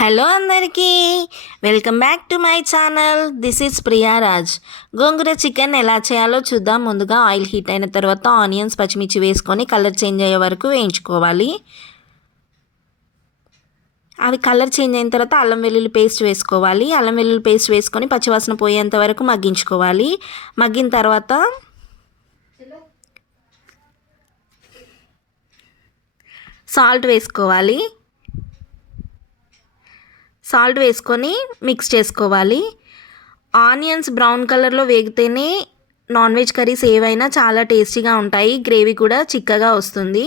Hello అందరికీ. Welcome back to my channel. This is Priyaraj gongura chicken ఎలా చేయాలో చూద్దాం. ముందుగా ఆయిల్ హీట్ అయిన తర్వాత ఆనియన్స్ పచ్చిమిర్చి వేసుకొని కలర్ చేంజ్ అయ్యే వరకు వేయించుకోవాలి. అవి కలర్ చేంజ్ అయిన తర్వాత అల్లం వెల్లుల్లి పేస్ట్ వేసుకోవాలి. అల్లం వెల్లుల్లి పేస్ట్ వేసుకొని పచ్చివాసన పోయేంత వరకు మగ్గించుకోవాలి. మగ్గిన తర్వాత సాల్ట్ వేసుకోవాలి. సాల్ట్ వేసుకొని మిక్స్ చేసుకోవాలి. ఆనియన్స్ బ్రౌన్ కలర్లో వేగితేనే నాన్ వెజ్ కర్రీస్ ఏవైనా చాలా టేస్టీగా ఉంటాయి. గ్రేవీ కూడా చిక్కగా వస్తుంది.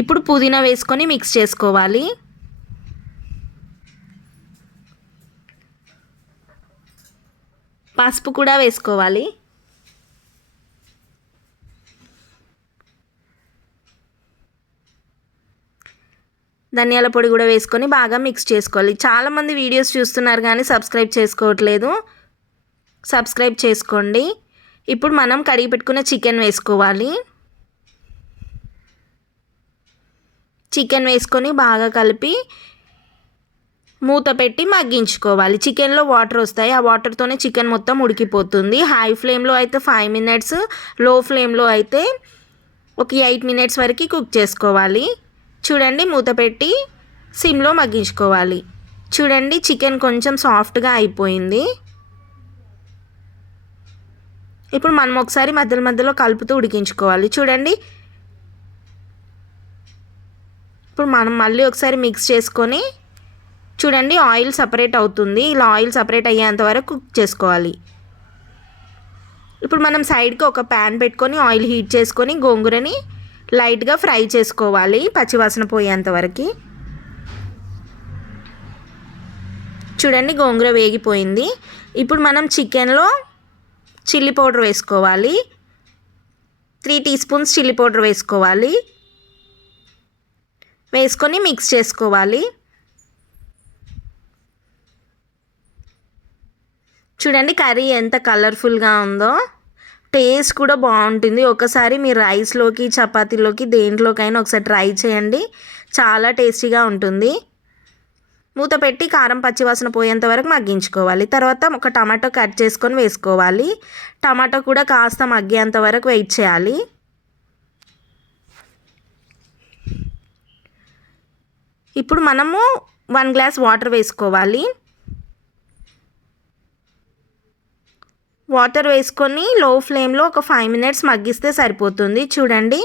ఇప్పుడు పుదీనా వేసుకొని మిక్స్ చేసుకోవాలి. పసుపు కూడా వేసుకోవాలి. ధనియాల పొడి కూడా వేసుకొని బాగా మిక్స్ చేసుకోవాలి. చాలామంది వీడియోస్ చూస్తున్నారు కానీ సబ్స్క్రైబ్ చేసుకోవట్లేదు. సబ్స్క్రైబ్ చేసుకోండి. ఇప్పుడు మనం కడిగి పెట్టుకున్న చికెన్ వేసుకోవాలి. చికెన్ వేసుకొని బాగా కలిపి మూత పెట్టి మగ్గించుకోవాలి. చికెన్లో వాటర్ వస్తాయి. ఆ వాటర్తోనే చికెన్ మొత్తం ఉడికిపోతుంది. హై ఫ్లేమ్లో అయితే ఫైవ్ మినిట్స్లో ఫ్లేమ్లో అయితే ఒక ఎయిట్ మినిట్స్ వరకు కుక్ చేసుకోవాలి. చూడండి మూత పెట్టి సిమ్లో మగ్గించుకోవాలి. చూడండి చికెన్ కొంచెం సాఫ్ట్గా అయిపోయింది. ఇప్పుడు మనం ఒకసారి మధ్యలో మధ్యలో కలుపుతూ ఉడికించుకోవాలి. చూడండి. ఇప్పుడు మనం మళ్ళీ ఒకసారి మిక్స్ చేసుకొని చూడండి ఆయిల్ సపరేట్ అవుతుంది. ఇలా ఆయిల్ సపరేట్ అయ్యేంత వరకు కుక్ చేసుకోవాలి. ఇప్పుడు మనం సైడ్కి ఒక ప్యాన్ పెట్టుకొని ఆయిల్ హీట్ చేసుకొని గోంగూరని లైట్గా ఫ్రై చేసుకోవాలి పచ్చివాసన పోయేంత వరకు. చూడండి గోంగూర వేగిపోయింది. ఇప్పుడు మనం చికెన్లో చిల్లీ పౌడర్ వేసుకోవాలి. Three teaspoons chilli powder వేసుకోవాలి. వేసుకొని మిక్స్ చేసుకోవాలి. చూడండి కర్రీ ఎంత కలర్ఫుల్గా ఉందో. టేస్ట్ కూడా బాగుంటుంది. ఒకసారి మీరు రైస్లోకి చపాతీలోకి దేంట్లోకైనా ఒకసారి ట్రై చేయండి. చాలా టేస్టీగా ఉంటుంది. మూత పెట్టి కారం పచ్చివాసన పోయేంత వరకు మగ్గించుకోవాలి. తర్వాత ఒక టమాటో కట్ చేసుకొని వేసుకోవాలి. టమాటో కూడా కాస్త మగ్గేంత వరకు వెయిట్ చేయాలి. ఇప్పుడు మనము వన్ గ్లాస్ వాటర్ వేసుకోవాలి. వాటర్ వేసుకొని లో ఫ్లేమ్లో ఒక ఫైవ్ మినిట్స్ మగ్గిస్తే సరిపోతుంది. చూడండి.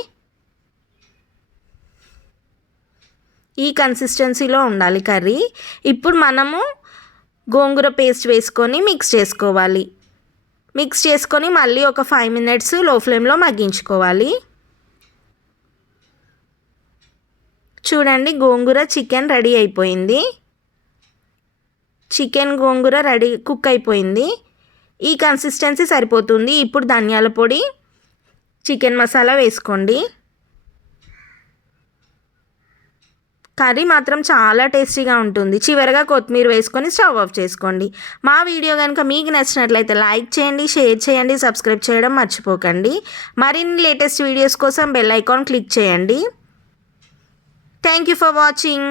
ఈ కన్సిస్టెన్సీలో ఉండాలి కర్రీ. ఇప్పుడు మనము గోంగూర పేస్ట్ వేసుకొని మిక్స్ చేసుకోవాలి. మిక్స్ చేసుకొని మళ్ళీ ఒక ఫైవ్ మినిట్స్లో ఫ్లేమ్లో మగ్గించుకోవాలి. చూడండి గోంగూర చికెన్ రెడీ అయిపోయింది. చికెన్ గోంగూర రెడీ కుక్ అయిపోయింది. ఈ కన్సిస్టెన్సీ సరిపోతుంది. ఇప్పుడు ధనియాల పొడి చికెన్ మసాలా వేసుకోండి. కర్రీ మాత్రం చాలా టేస్టీగా ఉంటుంది. చివరిగా కొత్తిమీర వేసుకొని స్టవ్ ఆఫ్ చేసుకోండి. మా వీడియో కనుక మీకు నచ్చినట్లయితే లైక్ చేయండి షేర్ చేయండి సబ్స్క్రైబ్ చేయడం మర్చిపోకండి. మరిన్ని లేటెస్ట్ వీడియోస్ కోసం బెల్ ఐకాన్ క్లిక్ చేయండి. Thank you for watching